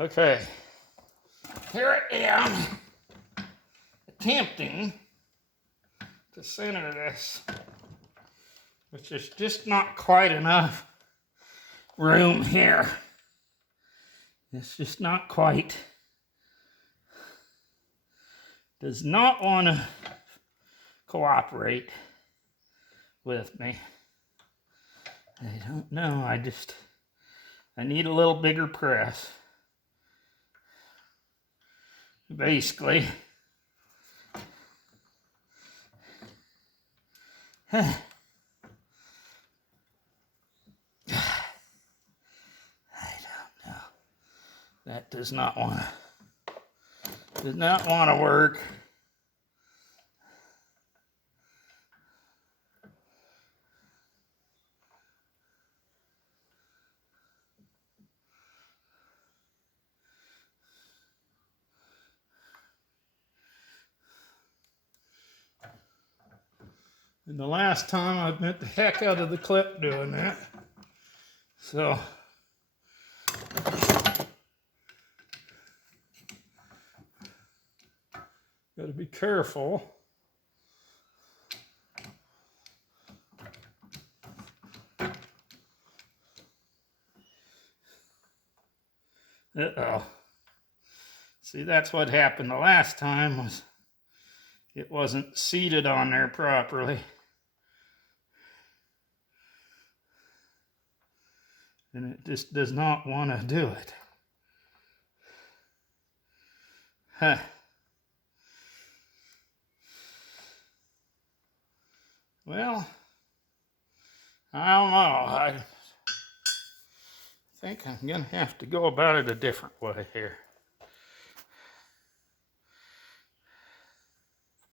Okay, here I am attempting to center this, which is just not quite enough room here. It's just not quite. Does not want to cooperate with me. I don't know, I need a little bigger press. Basically, I don't know. That does not want to work. And the last time I bent the heck out of the clip doing that. So got to be careful. Uh-oh. See, that's what happened the last time, was it wasn't seated on there properly. And it just does not want to do it. Huh. Well, I don't know. I think I'm going to have to go about it a different way here.